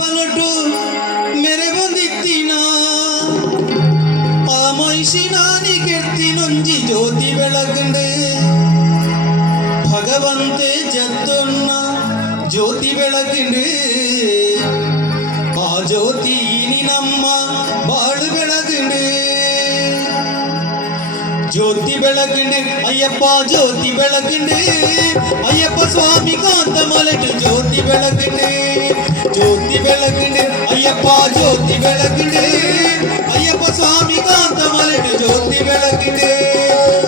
ಹೊರಬಲಟು ಮೆರೆ ಬಂದಿತ್ತಿನ ಆ ಮೈಷಿ ನಾನಿ ಕೆತ್ತಿನೊಂಜಿ ಜ್ಯೋತಿ ಬೆಳಕಂಡೆ ಭಗವಂತೆ ಜತ್ತೊನ್ನ ಜ್ಯೋತಿ ಬೆಳಕಂಡೆ ಆ ಜ್ಯೋತಿ ಇನಿ ನಮ್ಮ ಬಾಳು ಬೆಳಕಂಡೆ ಜ್ಯೋತಿ ಬೆಳಕಂಡೆ ಅಯ್ಯಪ್ಪ ಜ್ಯೋತಿ ಬೆಳಕಂಡೆ ಅಯ್ಯಪ್ಪ ಸ್ವಾಮಿ ಕಾಂತ ಮಲೆಟು ಜ್ಯೋತಿ ಬೆಳಕಂಡೆ ಜ್ಯೋತಿ ಬೆಳಕಂಡೆ ಅಯ್ಯಪ್ಪ ಜ್ಯೋತಿ ಬೆಳಕಂಡೆ ಅಯ್ಯಪ್ಪ ಸ್ವಾಮಿ ಕಾಂತ ಮಲೆಟು ಜ್ಯೋತಿ ಬೆಳಕಂಡೆ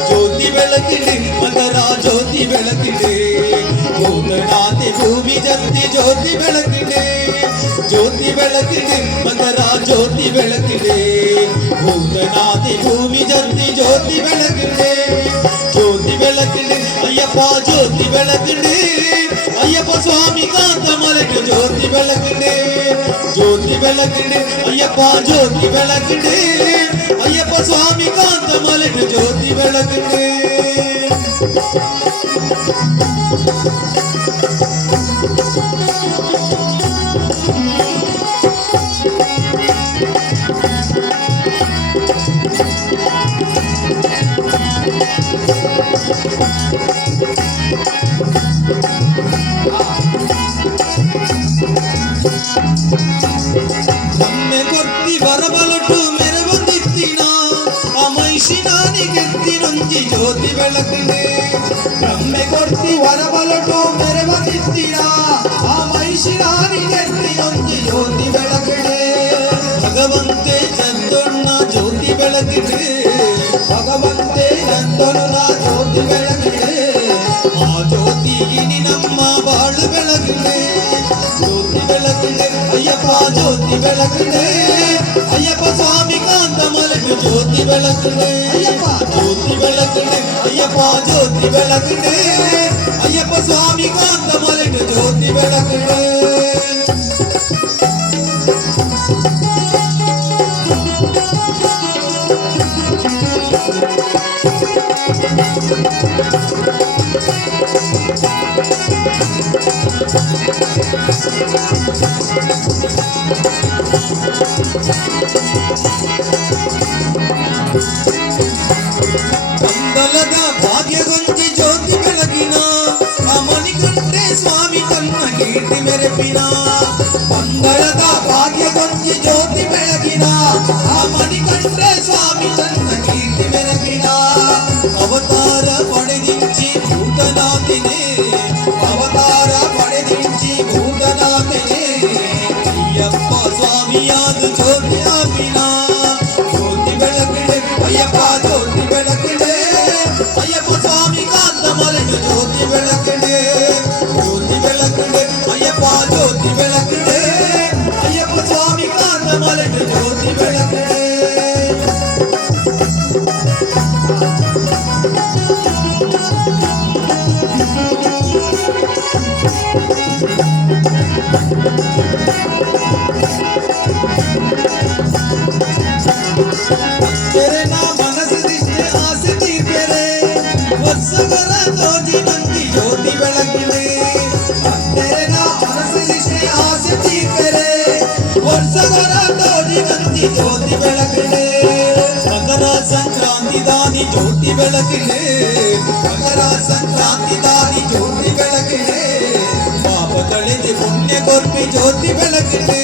ಜ್ಯೋತಿ ಬೆಳಕಂಡೆ ಮಕರ ಜ್ಯೋತಿ ಬೆಳಕಂಡೆ ಭೂತನಾಥಿ ಭೂಮಿ ಜತ್ತಿ ಜ್ಯೋತಿ ಬೆಳಕಂಡೆ ಜ್ಯೋತಿ ಬೆಳಕಂಡೆ ಮಕರ ಜ್ಯೋತಿ ಬೆಳಕಂಡೆ ಭೂತನಾಥಿ ಭೂಮಿ ಜತ್ತಿ ಜ್ಯೋತಿ ಬೆಳಕಂಡೆ ಜ್ಯೋತಿ ಬೆಳಕಂಡೆ ಅಯ್ಯಪ್ಪ ಜ್ಯೋತಿ ಬೆಳಕಂಡೆ ಅಯ್ಯಪ್ಪ ಸ್ವಾಮಿ ಕಾಂತ ಮಲೆಟು ಜ್ಯೋತಿ ಬೆಳಕಂಡೆ ಜ್ಯೋತಿ ಬೆಳಕಂಡೆ ಅಯ್ಯಪ್ಪ ಜ್ಯೋತಿ ಬೆಳಕಂಡೆ ಅಯ್ಯಪ್ಪ ಸ್ವಾಮಿ ಕಾಂತ ಮಲೆಟು ಜ್ಯೋತಿ ಬೆಳಕಂಡೆ ಒಮ್ಮೆ ಕೊತ್ತಿ ಬರಬಲಟು ಮೆರೆ ಬಂದಿತ್ತಿನ ಆ ಮೈಷಿ ನಾನಿ ಕೆತ್ತಿನೊಂಜಿ ಜ್ಯೋತಿ ಬೆಳಕಂಡೆ ಒಮ್ಮೆ ಕೊತ್ತಿ ಬರಬಲಟು ಮೆರೆ ಬಂದಿತ್ತಿನ ಆ ಮೈಷಿ ನಾನಿ ಕೆತ್ತಿನೊಂಜಿ ಜ್ಯೋತಿ ಬೆಳಕಂಡೆ ಭಗವಂತೆ ಜತ್ತೊನ್ನ ಜ್ಯೋತಿ ಬೆಳಕಂಡೆ ಭಗವಂತೆ ಜತ್ತೊನ್ನ ಜ್ಯೋತಿ ಬೆಳಕಂಡೆ ಆ ಜ್ಯೋತಿ ಇನಿ ನಮ್ಮ ಬಾಳು ಬೆಳಕಂಡೆ ಜ್ಯೋತಿ ಬೆಳಕಂಡೆ ಅಯ್ಯಪ್ಪ ಜ್ಯೋತಿ ಬೆಳಕಂಡೆ ಅಯ್ಯಪ್ಪ ಸ್ವಾಮಿ ಕಾಂತ ಮಲೆಟು ಜ್ಯೋತಿ ಬೆಳಕಂಡೆ ಅಯ್ಯಪ್ಪ ಜ್ಯೋತಿ ಬೆಳಕಂಡೆ ಅಯ್ಯಪ್ಪ ಜ್ಯೋತಿ ಬೆಳಕಂಡೆ ಅಯ್ಯಪ್ಪ ಸ್ವಾಮಿ ಕಾಂತ ಮಲೆಟು ಜ್ಯೋತಿ ಬೆಳಕಂಡೆ ಕಂದಲದ ಭಾಗ್ಯಗೊಂಜಿ ಜ್ಯೋತಿ ಬೆಳಗಿನ ಆ ಮಣಿಕಂಠೆ ಸ್ವಾಮಿ ತನ್ನ ಕೀರ್ತಿ ಮೆರೆಪಿನ ಕಂದಲದ ಭಾಗ್ಯಗೊಂಜಿ ಜ್ಯೋತಿ ಬೆಳಗಿನ ಆ ಮಣಿಕಂಠೆ ಸ್ವಾಮಿ ತನ್ನ ಕೀರ್ತಿ ಮೆರೆಪಿನ ಅವತಾರ ಪಡೆದಿಂಚಿ ಭೂತನಾಥಿನೇ ಅವತಾರ ಪಡೆದಿಂಚಿ ಭೂತನಾಥಿನೇ ಅಯ್ಯಪ್ಪ ಸ್ವಾಮಿಯಾದ ಜ್ಯೋತಿ ಆಪಿನ ಜ್ಯೋತಿ ಬೆಳಕಂಡೆ ಅಯ್ಯಪ್ಪ ಜ್ಯೋತಿ ಬೆಳಕಂಡೆ ಅಯ್ಯಪ್ಪ ಸ್ವಾಮಿ ಕಾಂತ ಮಲೆಟು ಜ್ಯೋತಿ ಬೆಳಕಂಡೆ ಜ್ಯೋತಿ ಬೆಳಕಂಡೆ ಅಯ್ಯಪ್ಪ ಜ್ಯೋತಿ ಬೆಳಕಂಡೆ ಅಯ್ಯಪ್ಪ ಸ್ವಾಮಿ ಕಾಂತ ಮಲೆಟು ಜ್ಯೋತಿ ಬೆಳಕಂಡೆ तेरे ना मनस दिशे आस तीर्पेरे वत्सगर तोजी मंदी ज्योति बेळकिने तेरे ना मनस दिशे आस तीर्पेरे वत्सगर तोजी मंदी ज्योति बेळकिने मकर संक्रांति दानी ज्योति बेळकिने मकर संक्रांति दानी ज्योति बेळकिने पाप कಳೆದು पुण्य ಕೊರ್ಪಿ ज्योति बेळकिने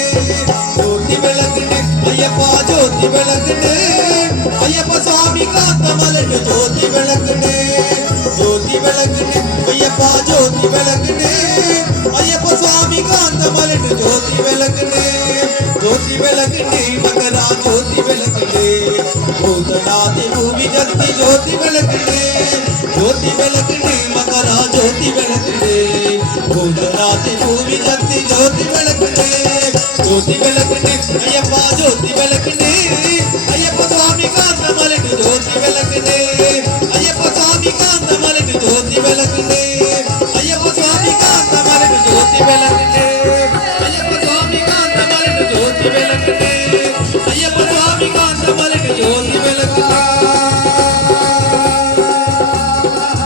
ज्योति बेळकिने ಅಯ್ಯಪ್ಪ ಜ್ಯೋತಿ ಬೆಳಕಂಡೆ ಅಯ್ಯಪ್ಪ ಸ್ವಾಮಿ ಕಾಂತ ಮಲೆಟು ಜ್ಯೋತಿ ಬೆಳಕಂಡೆ ಜ್ಯೋತಿ ಬೆಳಕಂಡೆ ಅಯ್ಯಪ್ಪ ಜ್ಯೋತಿ ಬೆಳಕಂಡೆ ಅಯ್ಯಪ್ಪ ಸ್ವಾಮಿ ಕಾಂತ ಮಲೆಟು ಜ್ಯೋತಿ ಬೆಳಕಂಡೆ ಜ್ಯೋತಿ ಬೆಳಕಂಡೆ ಮಕರ ಜ್ಯೋತಿ ಬೆಳಕಂಡೆ ಭೂತನಾಥಿ ಭೂಮಿ ಜತ್ತಿ ಜ್ಯೋತಿ ಬೆಳಕಂಡೆ ಜ್ಯೋತಿ ಬೆಳಕಂಡೆ ಮಕರ ಜ್ಯೋತಿ ಬೆಳಕಂಡೆ ಭೂತನಾಥಿ ಭೂಮಿ ಜತ್ತಿ ಜ್ಯೋತಿ ಬೆಳಕಂಡೆ ಜ್ಯೋತಿ ಬೆಳಕಂಡೆ ಅಯ್ಯಪ್ಪ ಜ್ಯೋತಿ ಬೆಳಕಂಡೆ ಅಯ್ಯಪ್ಪ ಸ್ವಾಮಿ ಕಾಂತ ಮಲೆಟು ಜ್ಯೋತಿ ಬೆಳಕಂಡೆ ಅಯ್ಯಪ್ಪ ಸ್ವಾಮಿ ಕಾಂತ ಮಲೆಟು ಜ್ಯೋತಿ ಬೆಳಕಂಡೆ